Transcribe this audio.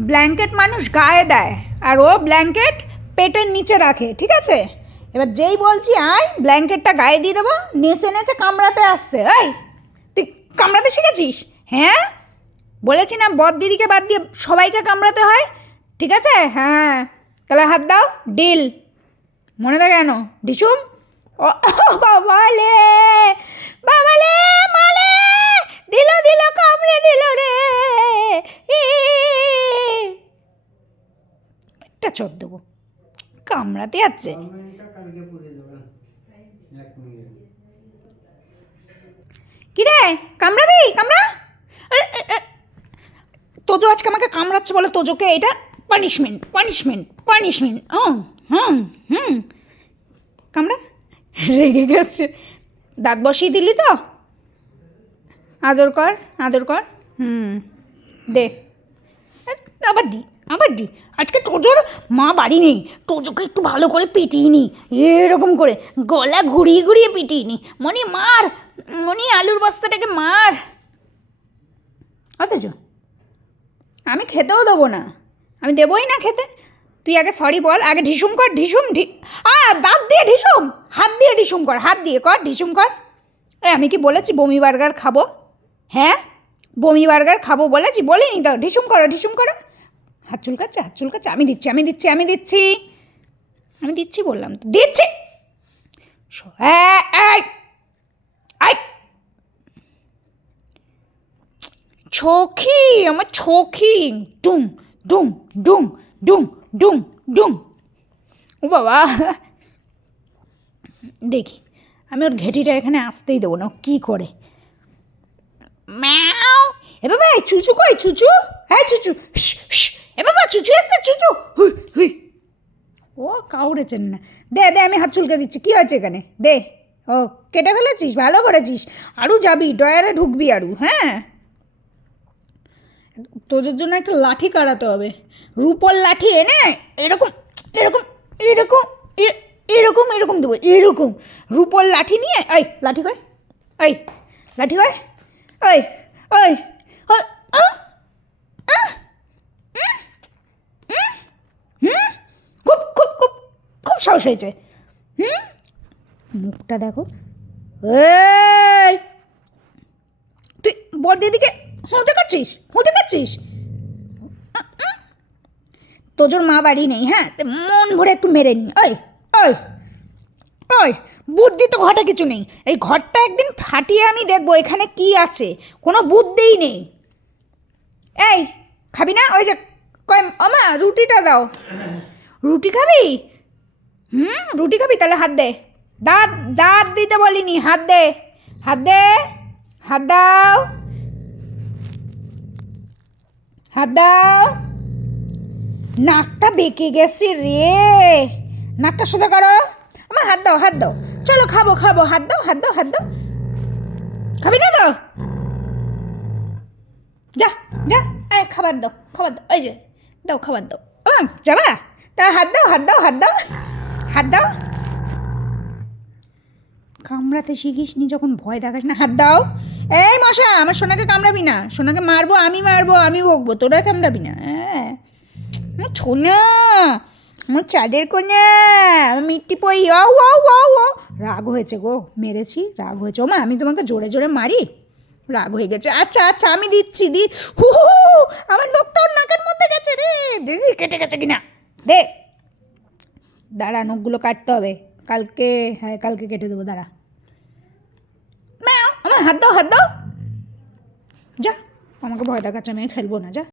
Blanket মানুষ গায়ে দেয়, আর ও ব্ল্যাঙ্কেট পেটের নিচে রাখে, ঠিক আছে? এবার যেই বলছি, আয়, ব্ল্যাঙ্কেটটা গায়ে দিয়ে দেবো, নেচে নেচে কামড়াতে আসছে, এই, তুই কামড়াতে শিখেছিস? হ্যাঁ? বলেছি না বদ দিদিকে বাদ দিয়ে সবাইকে কামড়াতে হয়, ঠিক আছে? হ্যাঁ তাহলে হাত দাও, ডিল। মনে থাকে কেন ডিসুম? ও একটা চোর দেবো। কামড়াতে মিনিট কিরে, কামড়াবি? কামড়া। তোজো আজকে আমাকে কামড়াচ্ছে বলে তোজোকে এটা পানিশমেন্ট পানিশমেন্ট পানিশমেন্ট ও হুম হুম। কামড়া। রেগে গেছে। দাঁত বসিয়ে দিলি তো? আদর কর আদর কর। হুম। দে। আবার দি। আবার দি। আজকে তোজোর মা বাড়ি নেই, তোজোকে একটু ভালো করে পিটিয়ে নি। এরকম করে গলা ঘুরিয়ে ঘুরিয়ে পিটিয়ে নি। মনি মার মনি আলুর বস্তাটাকে মার। অথচ আমি খেতেও দেবো না। আমি দেবোই না খেতে। তুই আগে সরি বল, আগে ঢিসুম কর, ঢিসুম, ঢি আ, দাঁত দিয়ে ঢিসুম, হাত দিয়ে ঢিসুম কর, হাত দিয়ে কর, ঢিসুম কর। এ, আমি কি বলেছি বমি বার্গার খাব? হ্যাঁ? বমি বার্গার খাব বলেছি? বলিনি তো। ঢিসুম করো ঢিসুম করো। হাত চুলকাচ্ছে হাত চুলকাচ্ছে, আমি দিচ্ছি আমি দিচ্ছি আমি দিচ্ছি। আমি দিচ্ছি বললাম তো, দিচ্ছি। ছখি আমার ছখি ডুম ডুম ডুম ডুম ডুম ডুম। ও বাবা। দেখি, আমি ওর ঘেটিটা এখানে আসতেই দেবো না কী করে? এ বাবা এই চুচু কই চুচু হ্যাঁ চুচু এ বাবা চুচু এসছে চুচু হুই হুই ও কাউড়েছেন না। দে দে, আমি হাত চুলকে দিচ্ছি। কী হয়েছে এখানে? দে, ও, কেটে ফেলেছিস? ভালো করেছিস। আরও যাবি ডয়ারে ঢুকবি আরও হ্যাঁ? তোদের জন্য একটা লাঠি কাটাতে হবে। রূপর লাঠি এনে এরকম এরকম এরকম এরকম এরকম দেবো, এরকম। রূপর লাঠি নিয়ে, এই, লাঠি কয় এই, লাঠি কয় ওই ওই খুব খুব খুব খুব সাহস হয়েছে। হুম মুখটা দেখো। এই! তুই বড়দিদিকে হুঁতে করছিস হুঁতে করছিস তোজোর মা বাড়ি নেই হ্যাঁ? মন ভরে একটু মেরে নি। ওই ওই ওই বুদ্ধি তো ঘটা কিছু নেই। এই ঘরটা একদিন ফাটিয়ে আমি দেখব, এখানে কি আছে? কোনো বুদ্ধিই নেই। এই, খাবি না? ওই যে কয় আমা রুটিটা দাও। রুটি খাবি? হুম, রুটি খাবি? তাহলে হাত দে। দাঁত দাঁত দিতে বলিনি, হাত দে। হাত দে, হাত দাও। হাত দাও। নাকটা বেঁকে গেছে রে। নাকটা সোজা করো। আমার হাত দাও হাত দাও। চলো, খাব খাব। হাত দাও হাত দাও হাত দাও। খাবি না তো? যা। যা, এই খাবার দাও খাবার দাও ওই যে, দাও খাবার দাও। ও, যাবা? তা হাত দাও হাত দাও হাত দাও হাত দাও। কামড়াতে শিখিস নি যখন ভয় দেখাস না, হাত দাও। এই মশা, আমার সোনাকে কামড়াবি না, সোনাকে মারবো, আমি মারবো, আমি বকবো তোরা কামড়াবি না হ্যাঁ। ছোনা আমার চাঁদের কোনা মিট্টি পই ও আও রাগ হয়েছে গো, মেরেছি, রাগ হয়েছে। ও মা আমি তোমাকে জোরে জোরে মারি? রাগ হয়ে গেছে। আচ্ছা আচ্ছা আমি দিচ্ছি, দি। হু হু আমার লোকটা ওর নাকের মধ্যে গেছে রে। দিদি, কেটে গেছে কিনা? দে। দাঁড়া, নখগুলো কাটতে হবে। কালকে হ্যাঁ কালকে কেটে দেবো, দাঁড়া। আমার হাত দাও হাত দাও। যা, আমাকে ভয় দেখাচ্ছে, আমি খেলব না, যা।